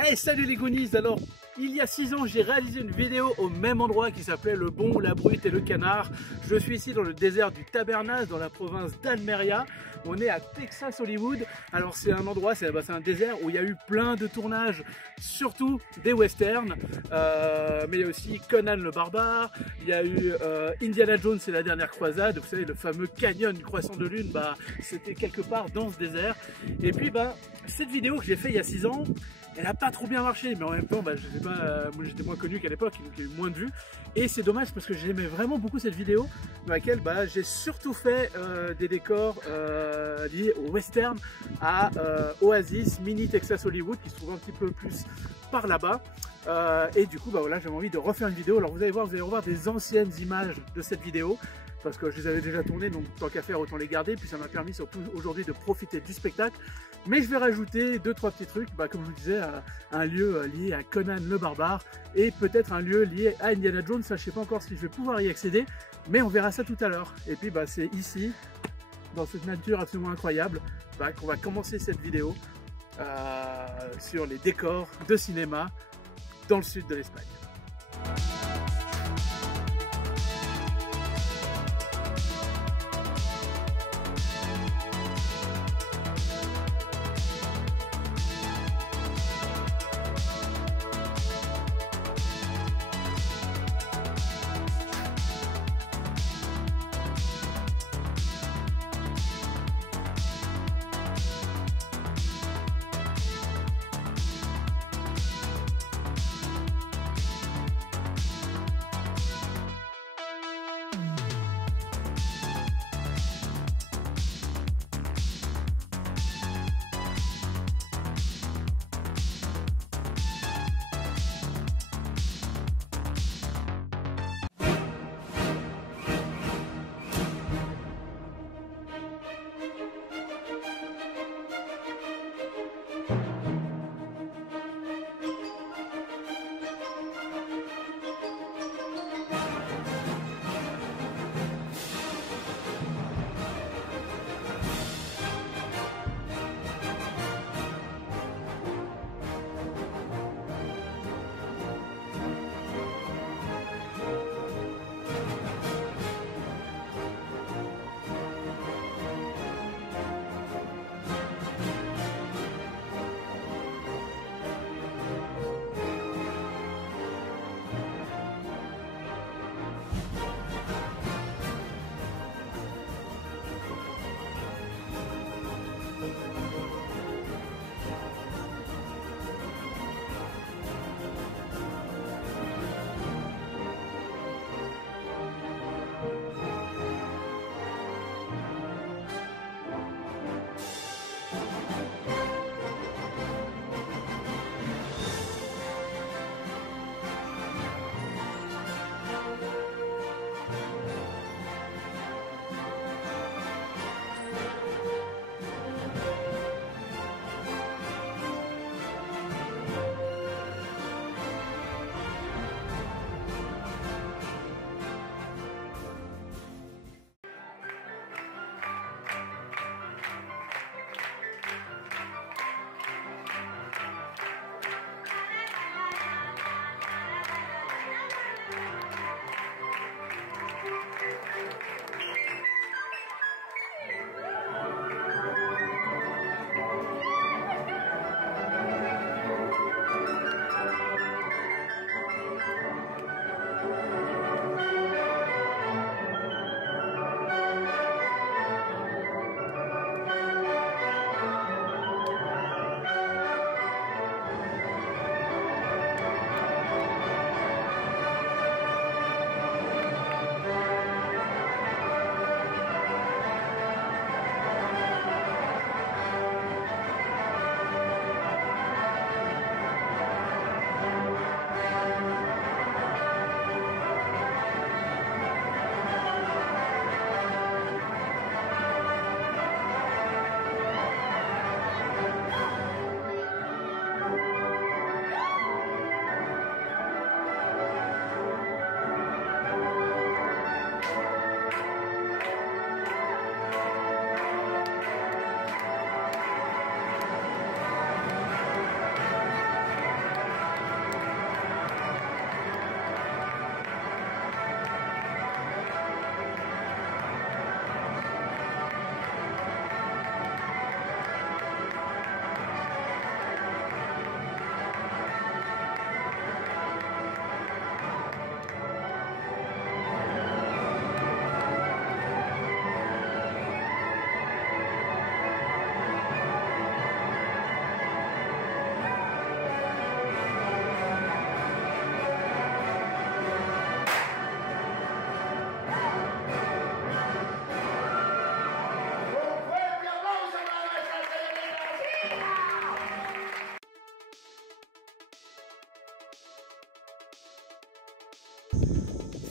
Hey, salut les Goonies. Alors, il y a 6 ans, j'ai réalisé une vidéo au même endroit qui s'appelait Le Bon, la Brute et le Canard. Je suis ici dans le désert du Tabernas, dans la province d'Almeria. On est à Texas Hollywood. Alors c'est un endroit, c'est un désert où il y a eu plein de tournages, surtout des westerns. Mais il y a aussi Conan le Barbare. Il y a eu Indiana Jones et la dernière croisade. Vous savez, le fameux canyon du croissant de lune, bah, c'était quelque part dans ce désert. Et puis bah, cette vidéo que j'ai fait il y a 6 ans, elle n'a pas trop bien marché, mais en même temps, bah, je sais pas, moi j'étais moins connu qu'à l'époque, donc il y a eu moins de vues. Et c'est dommage parce que j'aimais vraiment beaucoup cette vidéo, dans laquelle bah, j'ai surtout fait des décors liés au western, à Oasis, mini Texas Hollywood, qui se trouve un petit peu plus par là-bas. Et du coup, bah, voilà, j'avais envie de refaire une vidéo. Alors vous allez revoir des anciennes images de cette vidéo, parce que je les avais déjà tournées, donc tant qu'à faire, autant les garder. Puis ça m'a permis surtout aujourd'hui de profiter du spectacle. Mais je vais rajouter 2-3 petits trucs, bah, comme je vous disais, un lieu lié à Conan le Barbare et peut-être un lieu lié à Indiana Jones. Ça, je ne sais pas encore si je vais pouvoir y accéder, mais on verra ça tout à l'heure. Et puis bah, c'est ici, dans cette nature absolument incroyable, bah, qu'on va commencer cette vidéo sur les décors de cinéma dans le sud de l'Espagne.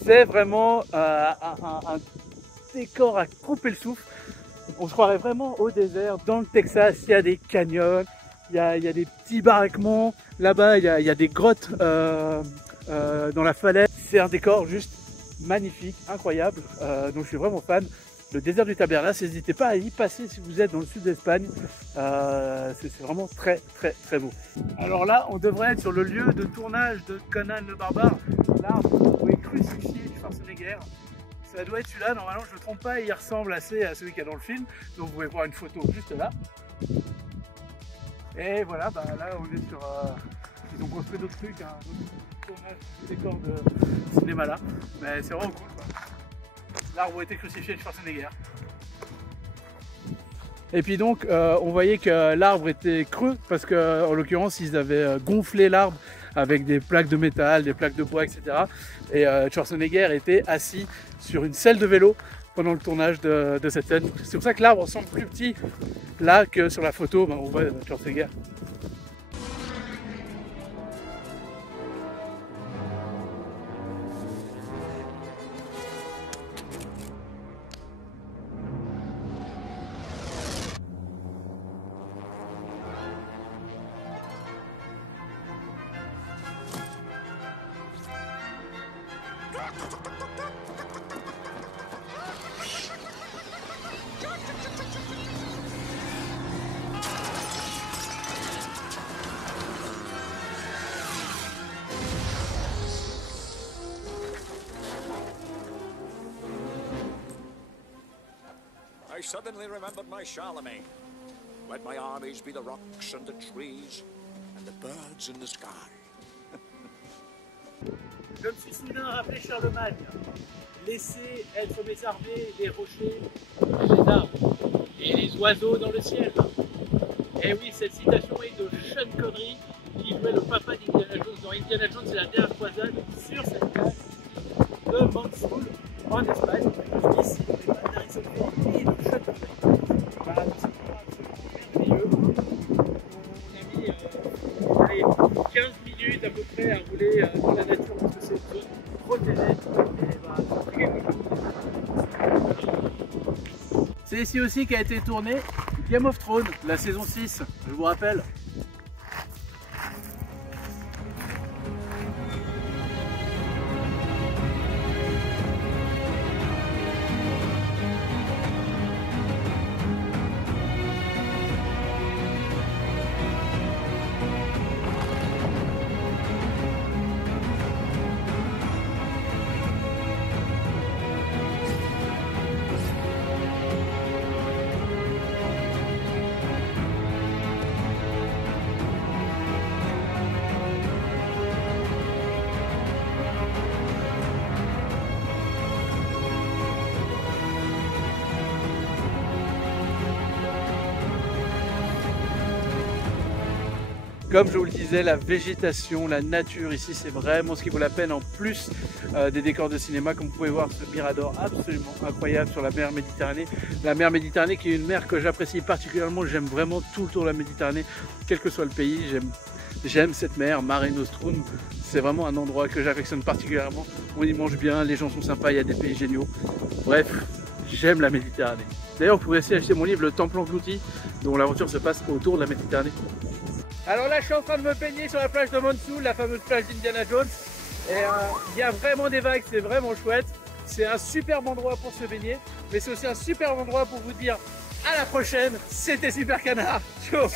C'est vraiment un décor à couper le souffle. On se croirait vraiment au désert, dans le Texas. Il y a des canyons, il y a des petits baraquements. Là-bas, il y a des grottes dans la falaise. C'est un décor juste magnifique, incroyable. Donc je suis vraiment fan. Le désert du Tabernas, n'hésitez pas à y passer si vous êtes dans le sud d'Espagne. C'est vraiment très beau. Alors là, on devrait être sur le lieu de tournage de Conan le Barbare, l'arbre où est crucifié Schwarzenegger. Ça doit être celui-là, normalement je ne me trompe pas, il ressemble assez à celui qu'il y a dans le film. Donc vous pouvez voir une photo juste là. Et voilà, bah là on est sur... ils ont construit d'autres trucs, hein, d'autres tournages, des décors de cinéma là. Mais c'est vraiment cool quoi. L'arbre où a été crucifié de Schwarzenegger. Et puis donc on voyait que l'arbre était creux parce qu'en l'occurrence ils avaient gonflé l'arbre avec des plaques de métal, des plaques de bois, etc. Et Schwarzenegger était assis sur une selle de vélo pendant le tournage de cette scène. C'est pour ça que l'arbre semble plus petit là que sur la photo, ben, on voit Schwarzenegger. I suddenly remembered my Charlemagne. Let my armies be the rocks and the trees and the birds in the sky. Je me suis soudain rappelé Charlemagne. Laissez être mes armées les rochers, les arbres et les oiseaux dans le ciel. Et oui, cette citation est de Sean Connery qui jouait le papa d'Indiana Jones. Dans Indiana Jones, c'est la dernière croisade sur cette plage de Montsoul en Espagne. Ici, les pas d'Harrison Ford et de Sean Connery. Voilà, c'est absolument merveilleux. On a mis 15 minutes à peu près à rouler dans la nature parce que c'est une zone protégée. C'est ici aussi qu'a été tourné Game of Thrones, la saison 6, je vous rappelle. Comme je vous le disais, la végétation, la nature ici, c'est vraiment ce qui vaut la peine en plus des décors de cinéma. Comme vous pouvez voir, ce mirador absolument incroyable sur la mer Méditerranée. La mer Méditerranée qui est une mer que j'apprécie particulièrement. J'aime vraiment tout le tour de la Méditerranée, quel que soit le pays. J'aime cette mer, Mare Nostrum. C'est vraiment un endroit que j'affectionne particulièrement. On y mange bien, les gens sont sympas, il y a des pays géniaux. Bref, j'aime la Méditerranée. D'ailleurs, vous pouvez aussi acheter mon livre Le Temple englouti, dont l'aventure se passe autour de la Méditerranée. Alors là, je suis en train de me baigner sur la plage de Montsoul, la fameuse plage d'Indiana Jones. Et il y a vraiment des vagues, c'est vraiment chouette. C'est un superbe endroit pour se baigner, mais c'est aussi un superbe endroit pour vous dire à la prochaine. C'était Super Canard. Ciao.